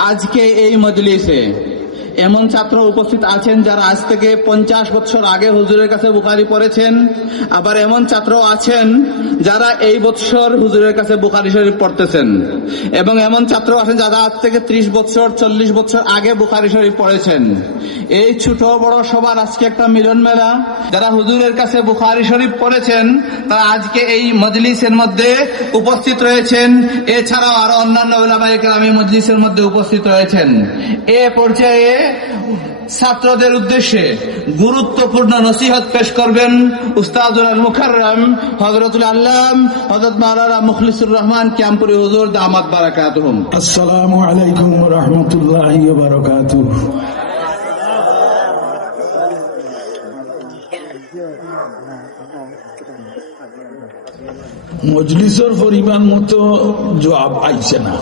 আজকে এই মজলিসে এমন ছাত্র উপস্থিত আছেন যারা আজ থেকে পঞ্চাশ বছর আগে হুজুরের কাছে বুখারি পড়েছেন। আবার এমন ছাত্র আছেন যারা এই বছর হুজুরের কাছে বুখারি শরীফ পড়তেছেন। এবং এমন ছাত্র আছেন যারা আজ থেকে ত্রিশ বছর চল্লিশ বছর আগে বুখারি শরীফ পড়েছেন। এই ছোট বড় সবার আজকে একটা মিলন মেলা। যারা হুজুরের কাছে বুখারি শরীফ পড়েছেন, তারা আজকে এই মজলিসের মধ্যে উপস্থিত রয়েছেন। এছাড়াও আরও অন্যান্য ওলামায়ে কেরাম মজলিসের মধ্যে উপস্থিত রয়েছেন। এ পর্যায়ে ছাত্রদের উদ্দেশ্যে গুরুত্বপূর্ণ নসিহত পেশ করবেন মজলিসর পরিমাণ মতো জবাব আইছে না।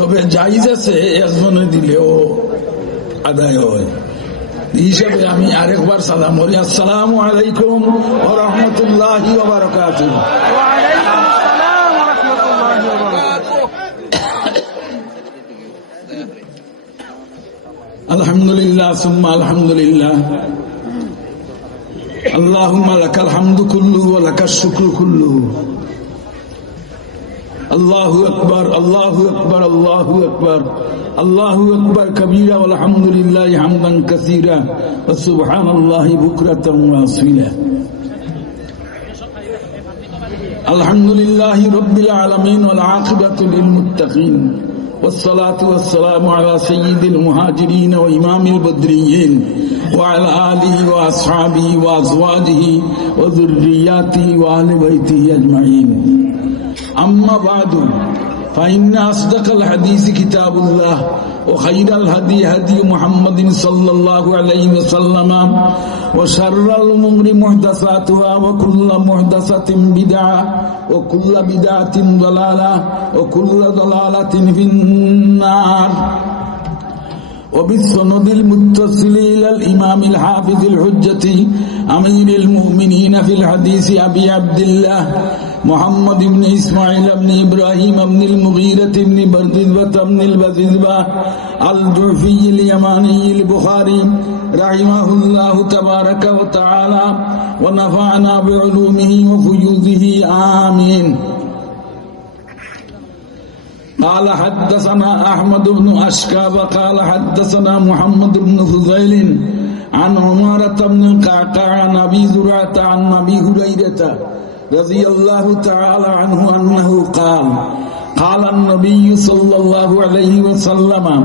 তবে জাইজ আছে একজনে দিলেও আদায় হয় এই হিসাবে আমি আরেকবার সালাম করি আসসালামু আলাইকুম ওয়া রাহমাতুল্লাহি ওয়া বারাকাতুহু الحمد لله ثم الحمد لله اللهم لك الحمد كله ولك الشكر كله الله أكبر الله أكبر الله أكبر الله أكبر كبيرا والحمد لله حمدا كثيرا وسبحان الله بكرة واصيلا الحمد لله رب العالمين والعاقبة للمتقين والصلاة والسلام على سيد المهاجرين وإمام البدريين وعلى آله وأصحابه وأزواجه وذرياته وآل بيته أجمعين أما بعد فإن أصدق الحديث كتاب الله وخير الهدي هدي محمد صلى الله عليه وسلم وشر الأمور محدثاتها وكل محدثة بدعة وكل بدعة ضلالة وكل ضلالة في النار وبالسند المتصل إلى الإمام الحافظ الحجة أمير المؤمنين في الحديث أبي عبد الله محمد بن إسماعيل بن إبراهيم بن المغيرة بن بردزبة بن البززبة الجعفي اليماني البخاري رحمه الله تبارك وتعالى ونفعنا بعلومه وفيوزه آمين قال حدثنا أحمد بن أشكاب قال حدثنا محمد بن فضيل عن عمارة بن القعقاع عن أبي زرعة عن أبي هريرة رضي الله تعالى عنه أنه قال قال النبي صلى الله عليه وسلم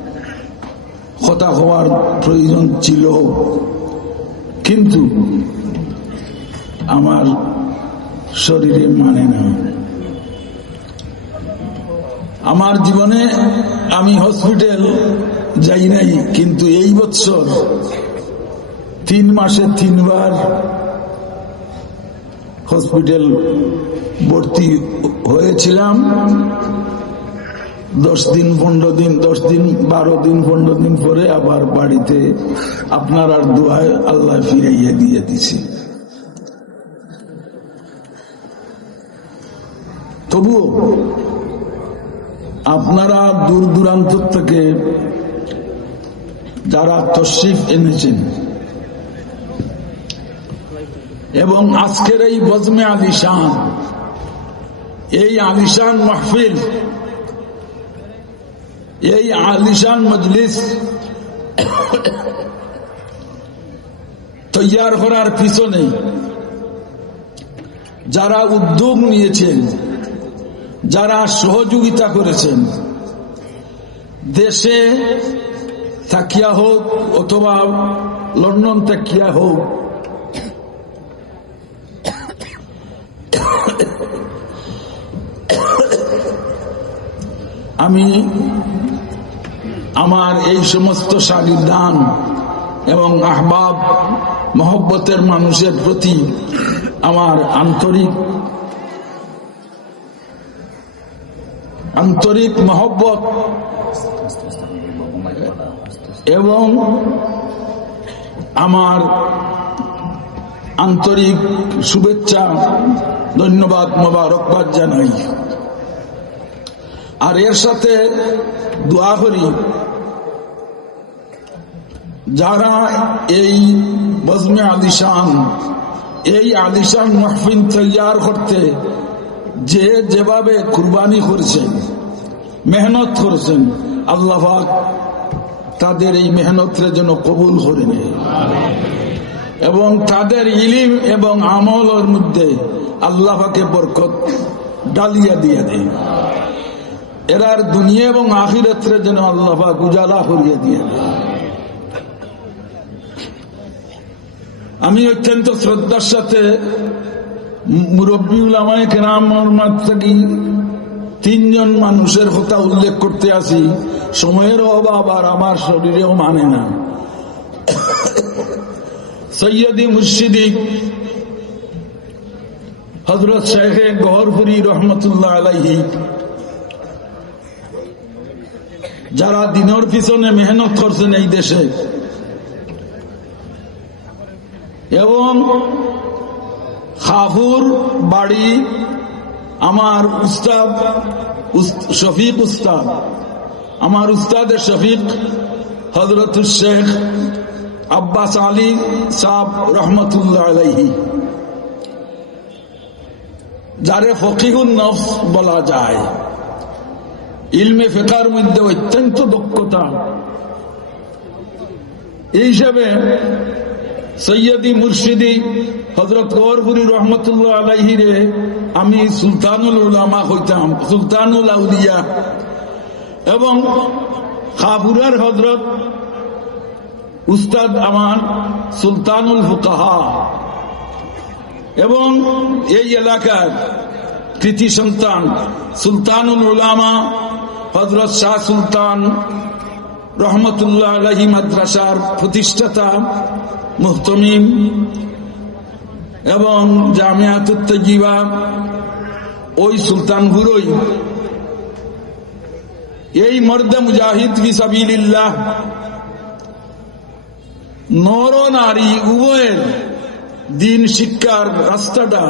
কথা হওয়ার প্রয়োজন ছিল। কিন্তু আমার শরীরে মানে না। আমার জীবনে আমি হসপিটাল যাই নাই, কিন্তু এই বছর তিন মাসে তিনবার হসপিটাল ভর্তি হয়েছিলাম। দশ দিন, পনেরো দিন, দশ দিন, বারো দিন, পনেরো দিন পরে আবার বাড়িতে আপনার আর দোয়ায় আল্লাহ ফিরাইয়ে দিয়ে দিছি। তবুও আপনারা দূর দূরান্ত থেকে যারা তশরিফ এনেছেন এবং আজকের এই বজমে আলিশান, এই আলিশান মাহফিল এই আলিশান মজলিস তৈয়ার করার পিছনে যারা উদ্যোগ নিয়েছেন, যারা সহযোগিতা করেছেন, দেশে থাকিয়া হোক অথবা লন্ডন থাকিয়া হোক, আমি আমার এই সমস্ত দান এবং আহবাব মহব্বতের মানুষের প্রতি আমার আন্তরিক আন্তরিক মহব্বত এবং আমার আন্তরিক শুভেচ্ছা, ধন্যবাদ, মোবারকবাদ জানাই। আর এর সাথে দোয়া করি, যারা এই বজমে আলিশান, এই আলিশান মাহফিল তৈয়ার করতে যে যেভাবে কুরবানি করেছেন, মেহনত করেছেন, আল্লাহ তাদের এই মেহনতের জন্য কবুল করে নেয়। এবং তাদের ইলিম এবং আমলের মধ্যে আল্লাহকে বরকত ডালিয়া দিয়ে দেয়। এরার দুনিয়া এবং আখিরাতের যেন আল্লাহ গুজালা করিয়ে দিয়ে আমি অত্যন্ত শ্রদ্ধার সাথে মুরব্বীউল আমায় থেকে তিনজন মানুষের কথা উল্লেখ করতে আসি। সময়ের অভাব আর আমার শরীরেও মানে না। সৈয়দি মুর্শিদিক হজরত শেখে গহরপুরি রহমতুল্লাহ আলাইহি যারা দিনের পিছনে মেহনত করছেন এই দেশে। এবং হাফুর বাড়ি আমার উস্তাদ উস- শফিক উস্তাদ, আমার উস্তাদের শফিক হজরত শেখ আব্বাস আলী সাহ রহমতুল্লাহ যারে ফকিহুন নফস বলা যায়। ইলমে ফেকার মধ্যে অত্যন্ত দক্ষতা। এই হিসাবে সৈয়দি মুর্শিদি হজরত গৌরপুরি রহমতুল্লাহ আলাইহিরে আমি সুলতানুল উলামা হইতাম, সুলতানুল আউলিয়া। এবং খাবুরার হজরত উস্তাদ আমার সুলতানুল ফুকাহা। এবং এই এলাকার কৃতি সন্তান সুলতানুল উলামা হজরত শাহ সুলতান রহমতুল্লাহ আলহী মাদ্রাসার প্রতিষ্ঠাতা মুহতমিম এবং জামিয়াতুত্তজিবা ওই সুলতানপুরই এই মর্দে মুজাহিদ ফিসাবিল্লাহ নর নারী উভয়ের দিন শিক্ষার রাস্তাটা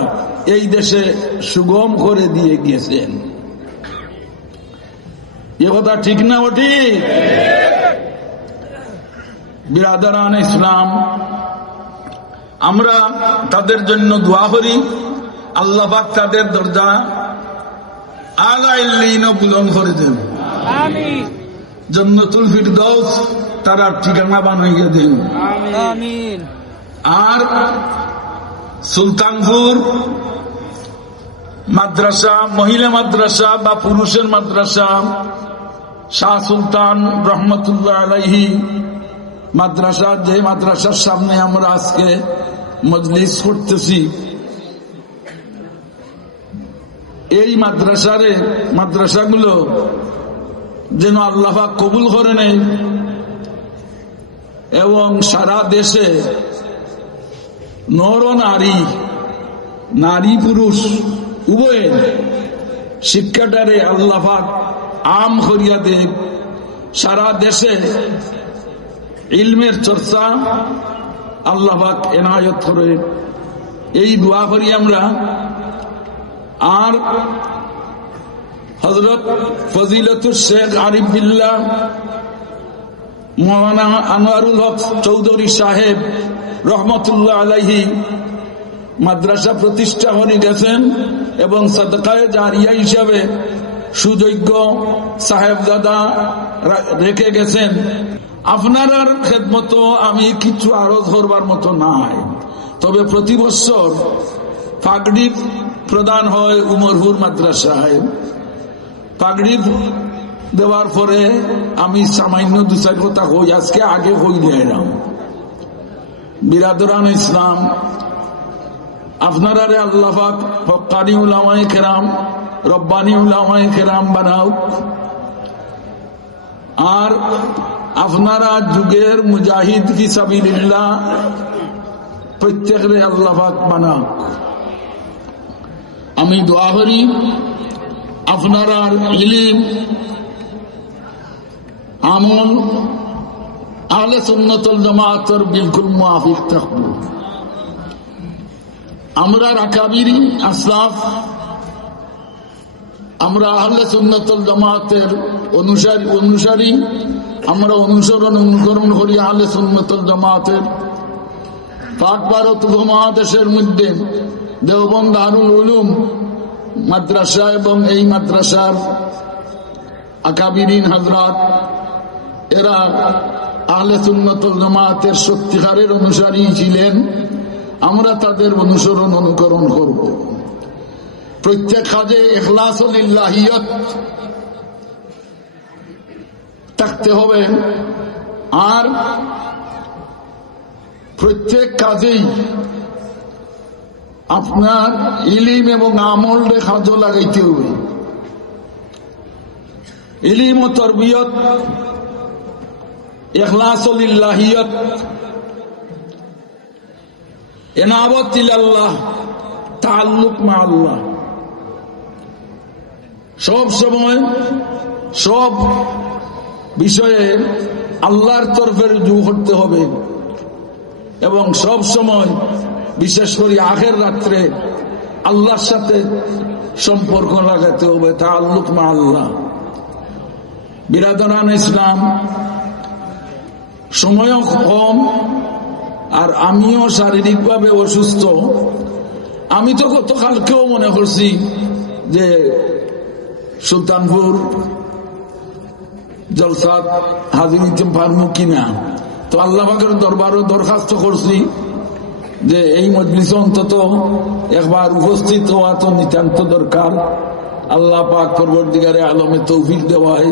এই দেশে সুগম করে দিয়ে গিয়েছেন। এ কথা ঠিক না ও ঠিক বিরাদারান ইসলাম আমরা তাদের জন্য দোয়া করি। আল্লাহ পাক তাদের দরজা আলা ইল্লিন বুলন করে দেন। জন্নতুল ফিরদৌস তারা ঠিকানা বানাইয়া দেন। আমিন। আর সুলতানপুর মাদ্রাসা মহিলা মাদ্রাসা বা পুরুষের মাদ্রাসা শাহ সুলতান রহমতুল্লাহ আলাইহি মাদ্রাসা, যে মাদ্রাসার সামনে আমরা আজকে মজলিস করতেছি, এই মাদ্রাসারে, মাদ্রাসাগুলো যেন আল্লাহ কবুল করে নেই এবং সারা দেশে নর নারী নারী পুরুষ, উভয়ে শিক্ষাটারে আল্লাহাক আম করিয়া দে। সারা দেশে ইলমের চর্চা আল্লাহবাক এনায়ত করে। এই দোয়া করি আমরা। আর হজরত ফজিলতুর শেখ আরিফ বিল্লাহ মৌলানা আনোয়ারুল হক চৌধুরী সাহেব রহমতুল্লাহ আলাইহি মাদ্রাসা প্রতিষ্ঠা হয়ে গেছেন এবং সদকায় জারিয়া হিসাবে সুযোগ্য সাহেবজাদা রেখে গেছেন। আপনার খেদমত আমি কিছু আরও ধরবার মতো নাই। তবে প্রতি বছর পাগড়ি প্রদান হয় উমরহুর মাদ্রাসায়। পাগড়ি দেওয়ার পরে আমি সামান্য দু চার কথা হই আজকে আগে হইলে এরাম বিরাদরান ইসলাম আপনারা আল্লাহাক হকানি উলামায় খেরাম রব্বানি উলামায় খেরাম বানাও। আর আপনারা যুগের মুজাহিদ কি সাবিল্লাহ প্রত্যেকের আল্লাহ পাক বানাক। আমি দোয়া করি, আপনারা ইলিম, আমল, আহলে সুন্নতুল জামাতের বিলকুল মুআফিক থাকব আমরা রাকাবিরি আসলাফ আমরা আহলে সুন্নতুল জামাতের অনুসারী অনুসারী। আমরা অনুসরণ অনুকরণ করি আহলে সুন্নতুল জামাতের। পাক ভারত উপমহাদেশের মধ্যে দেওবন্দ দারুল উলুম মাদ্রাসা এবং এই মাদ্রাসার আকাবিরিন হজরত, এরা আহলে সুন্নতুল জামাতের সত্যিকারের অনুসারী ছিলেন। আমরা তাদের অনুসরণ অনুকরণ করব। প্রত্যেক কাজে এখলাসলিল্লাহিয়ত থাকতে হবে। আর প্রত্যেক কাজেই আপনার ইলিম এবং আমল কাজও লাগাইতে হবে। ইলিম ও তরবিয়ত এখলাসলিল্লাহিয়ত এনাবত ইলাল্লাহ তাল্লুক মা আল্লাহ। সব সময়, সব বিষয়ে আল্লাহর তরফে রুজু করতে হবে। এবং সব সময়, বিশেষ করে আগের রাত্রে আল্লাহর সাথে সম্পর্ক লাগাতে হবে তা আল্লুক মা আল্লাহ বিরাদরান ইসলাম, সময়ও কম আর আমিও শারীরিকভাবে অসুস্থ। আমি তো গতকালকেও মনে করছি যে সুলতানপুর জলসাত হাজির হইতে পারব কিনা? তো আল্লাহ পাকের দরবারও দরখাস্ত করছি যে এই মজলিস অন্তত একবার উপস্থিত হওয়া তো নিতান্ত দরকার। আল্লাহ পাক পরবর্তীকারে আলমে তৌফিক দেওয়ায়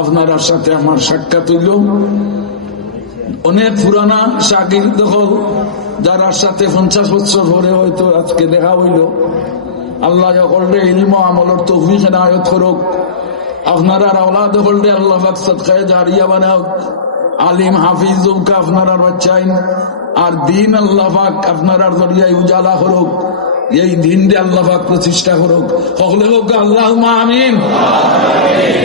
আপনার সাথে আমার সাক্ষাৎ হইল। অনেক পুরানা শাকির দখল যার সাথে পঞ্চাশ বছর পরে হয়তো আজকে দেখা হইল। আল্লাহ করলে ইলম আমলের তৌফিক এনায়ত করুক। আপনারা আওলাদ করলে আল্লাহ সৎকায় জারিয়া বানাও আলিম হাফিজ আপনারা বাচ্চাইন আর দিন আল্লাহ পাক আপনারা জরিয়ায় উজালা করুক। এই দিন দিয়ে আল্লাহ পাক প্রতিষ্ঠা করুক। সকলে হোক আল্লাহ আমিন।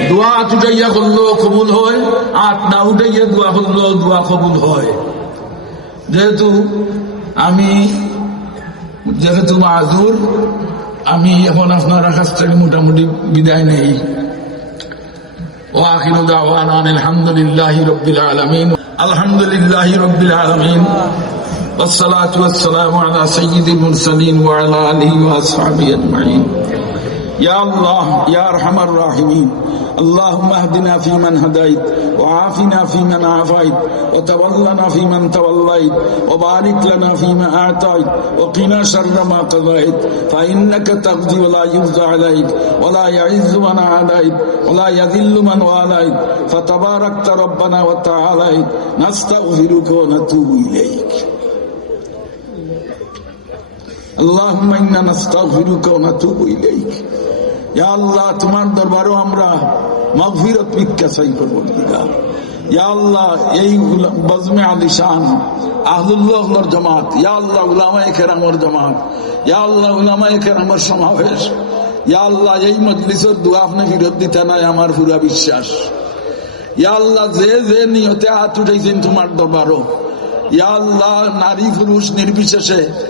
দোয়া উঠাইয়া করল, কবুল হয়। আর না উঠাইয়া দোয়া করল, দোয়া কবুল হয়। যেহেতু আমি, যেহেতু মাজুর আমি এখন আপনার কাছ থেকে মোটামুটি বিদায় নেই وآخر دعوانا أن الحمد لله رب العالمين الحمد لله رب العالمين والصلاة والسلام على سيد المرسلين وعلى آله وأصحابه أجمعين يا الله يا أرحم الراحمين اللهم اهدنا فيمن هديت وعافنا فيمن عافيت وتولنا فيمن توليت وبارك لنا فيما أعطيت وقنا شر ما قضيت فإنك تقضي ولا يقضى عليك ولا يعز من عاديت ولا يذل من واليت فتباركت ربنا وتعاليت نستغفرك ونتوب إليك اللهم إنا نستغفرك ونتوب إليك ইয়া আল্লাহ তোমার দরবারও আমরা মাগফিরত ভিক্ষা চাই করবো ইয়া আল্লাহ এই উলা- বজমে আলী শান আহলুল্লাহর জামাত ইয়া আল্লাহ উলামায়ে কেরামর জামাত ইয়া আল্লাহ উলামায়ে কেরামর সমাবেশ ইয়া আল্লাহ এই মজলিসের দোয়া আপনি ফিরত দিতে নাই আমার পুরা বিশ্বাস ইয়া আল্লাহ যে যে নিয়তে হাত উঠাইছেন তোমার দরবারও ইয়া আল্লাহ নারী পুরুষ নির্বিশেষে ইয়া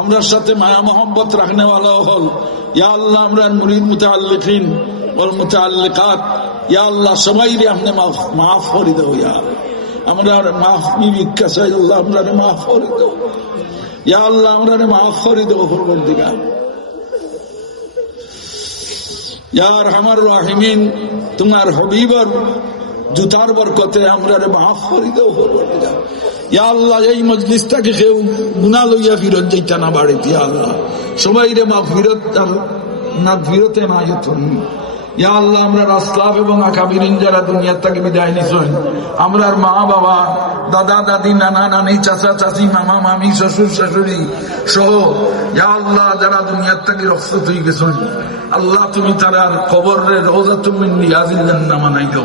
আমরার সাথে মায়া মোহব্বত রাখনেওয়ালাও হল। ইয়া আল্লাহ আমরার মুরিদ মুতাল্লিকিন ওয়াল মুতাল্লিকাত ইয়া আল্লাহ সবাই রে আপনি মাফ করে দাও, ইয়া। আমরা মাফ ভিক্ষা চাই আল্লাহ, আমরা মাফ করে দেবো ইয়া আল্লাহ, আমরা মাফ করে দেবো পরবর্তীকার ইয়ার আমার রাহিমিন, তোমার হবিবর জুতার বরকতে আমরা মাফ করি দেও আল্লাহ, এই মজলিসটাকে কেউ গুণা লইয়া ফিরত যাইতা না বাড়িতে আল্লাহ। সবাই রে মা ফিরত না, ফিরতে না ইয়া আল্লাহ, আমরা রাস্তাফ এবং আকাবিরিন যারা দুনিয়ার থেকে বিদায় নিছেন আমরার মা, বাবা, দাদা, দাদি, নানা, নানি, চাচা, চাচি, মামা, মামি, শ্বশুর, শাশুড়ি সহ ইয়া আল্লাহ, যারা দুনিয়ার থেকে রক্ত হয়ে গেছেন আল্লাহ, তুমি তারার কবরের রোজা তুমি নিয়াজিল জান্নাহ মানাই দাও।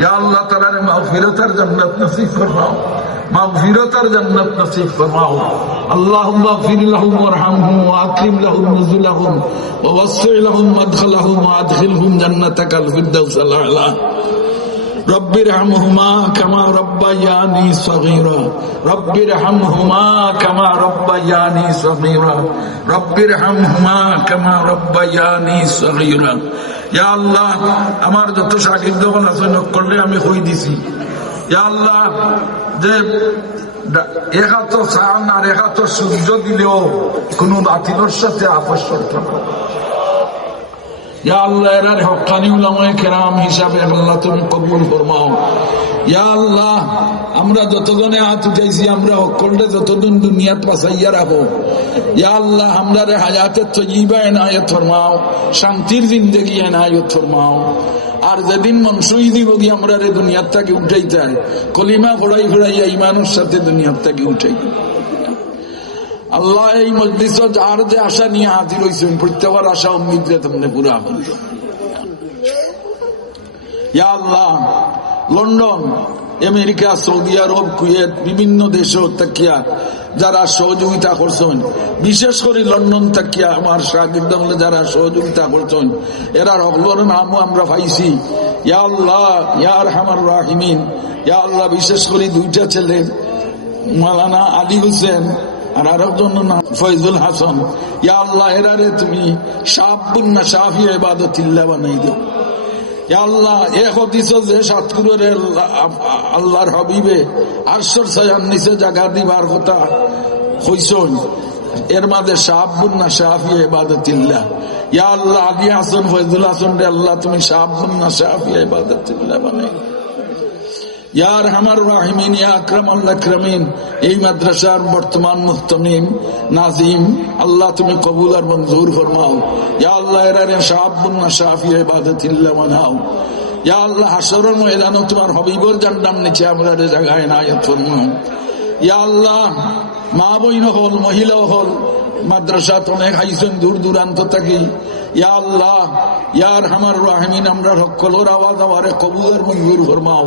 ইয়া আল্লাহ, তারার মাগফিরাতার জান্নাত নসিব ফরমাও। মাগফিরাতার জান্নাত নসিব ফরমাও اللهم اغفر لهم وارحمهم واكرم لهم نزلهم ووسع لهم مدخلهم وادخلهم جنتك الفردوس الاعلى رب ارحمهما كما ربياني صغيرا رب ارحمهما كما ربياني صغيرا رب ارحمهما كما ربياني صغيرا ইয়া আল্লাহ আমার যত শাকির যখন আছে নক করলে আমি হই দিছি ইয়া আল্লাহ, যে চান আর সূর্য দিলেও কোনো বাতিলের সাথে করতে ইয়া আল্লাহ হিসাবে আল্লাহ ইয়া আল্লাহ, আমরা যতজনে হাত উঠাইছি, আমরা হকলটা যতদিন দুনিয়াত পাসাইয়া রাখো ইয়া আল্লাহ, আমরা রে হায়াতের তৈবা এনায়ত ফরমাও, শান্তির জিন্দগি এনায়ত ফরমাও। আর যেদিন মনসুই দিব কি আমরা রে দুনিয়ার থেকে উঠাইতে কলিমা ঘোড়াই ফোড়াইয়া ইমানের সাথে দুনিয়ার থেকে উঠাই আল্লাহ এই মজলিস আর যে আশা নিয়ে হাজির হয়েছেন প্রত্যেকবার আশা অমৃত তোমরা পুরা হল আল্লাহ, London America, Saudi Arab, Kuwait, বিভিন্ন দেশে তাকিয়া যারা সহযোগিতা করছেন। বিশেষ করে লন্ডন তাকিয়া আমার দলে যারা সহযোগিতা করছেন। এরা রগলোর নামও আমরা পাইছি। ইয়া আল্লাহ ইয়ার হামার রাহিমিন। ইয়া আল্লাহ, বিশেষ করে দুইটা ছেলে মালানা আলী হোসেন আর আরেকজন নাম ফয়জুল হাসান। ইয়া আল্লাহ এরারে তুমি সাবুন না সাফি ইবাদতিল্লাহ বানাই দাও। যে সাতকুরের আল্লাহর হবিবে আশ্বর সায়ান নিচে জাগা দিবার কথা হইসন এর মাঝে সাবুন না ইবাদতিল্লাহ। ইয়া আল্লাহ আলী হাসান ফয়জুল হাসান রে আল্লাহ, তুমি সাবুন না সাফি ইবাদতিল্লাহ বানাই ইয়ার হামার রাহিমিন, ইয়া এই মাদ্রাসার বর্তমান মুহতমিম, নাজিম, আল্লাহ তুমি কবুল আর মঞ্জুর ফরমাও। ইয়া আল্লাহ এরারে সাহাবুন না সাফি ইবাদতিল্লাহ বানাও ইয়া আল্লাহ হাসরের ময়দানও তোমার হবিবর জান্নাম নিচে আমরা জায়গায় নায়াত ফরমাও ইয়া আল্লাহ, মা বইন হল মহিলা হল মাদ্রাসা অনেক হাইছেন, দূর দূরান্ত থাকি। ইয়া আল্লাহ, ইয়ার হামার রাহিমিন, আমরা রক্ষলোর আওয়াজ আওয়ারে কবুলের মঞ্জুর ফরমাও।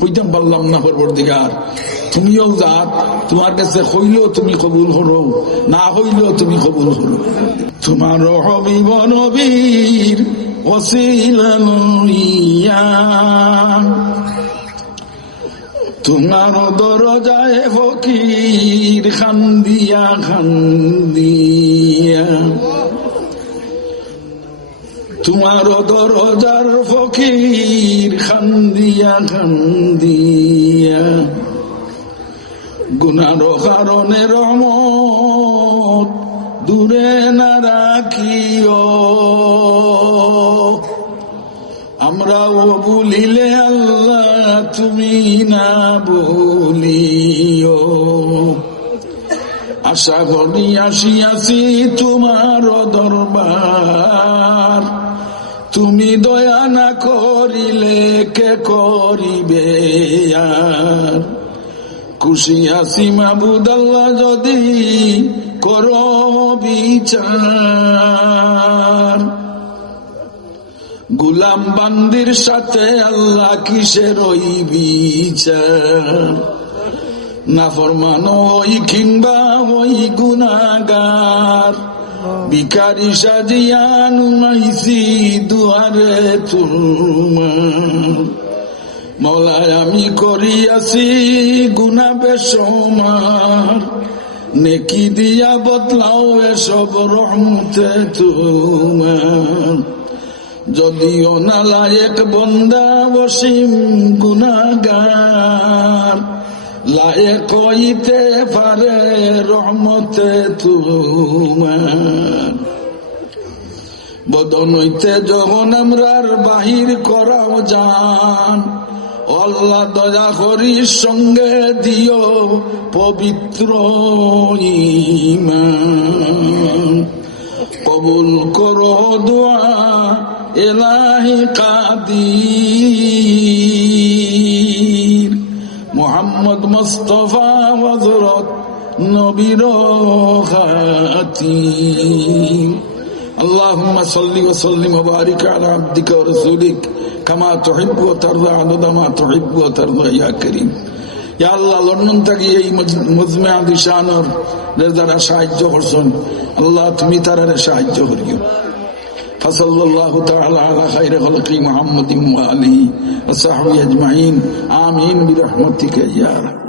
হইতাম পারলাম না, পরবর্তীকার। তুমিও জাত তোমার কাছে হইলেও তুমি কবুল করো না হইলেও তুমি কবুল করো তোমার হবিব নবীর ওসিলা নইয়া তোমার দরজায় ফকির খান্দিয়া খান্দিয়া। তোমার দরজার ফকির খান্দিয়া খান্দিয়া। গুনার কারণে রহমত দূরে না রাখিও। আমরাও বলিলে আল্লাহ তুমি না বলিও। আশা করি আসিয়াছি তোমার দরবার। তুমি দয়া না করিলে কে করিবে খুশি আছি মাবুদ আল্লাহ যদি কর বিচার। গুলাম বান্দির সাথে আল্লাহ কিসের ওই বিচার? না ফরমানো ওই কিংবা ওই গুনাগার। বিকারি সাজিয়া নুমাইছি দুয়ারে তোমার মলায় আমি করিয়াছি গুনা বেসমার নেকি দিয়া বদলাও এসব রহমতে তোমার যদিও নালায়েক বন্দা বসিম গুনাগার লায়েক হইতে পারে রহমতে তোমার। বদনইতে যখন আমরার বাহির করাও যান। আল্লাহ দয়া করি সঙ্গে দিও পবিত্র কবুল করো দোয়া এলাহি কাদির। মোহাম্মদ মুস্তফা হজরত নবীর খাতির اللهم صل وسلم وبارك على عبدك ورسولك كما تحب وترضى عدد ما تحب وترضى يا كريم ইয়া আল্লাহ লন্ডন থেকে এই মজমে আদিশানর যারা সাহায্য করছেন আল্লাহ তুমি তারা সাহায্য করিও فصلى الله تعالى على خير خلق محمد وآله وصحبه أجمعين آمين برحمتك يا رب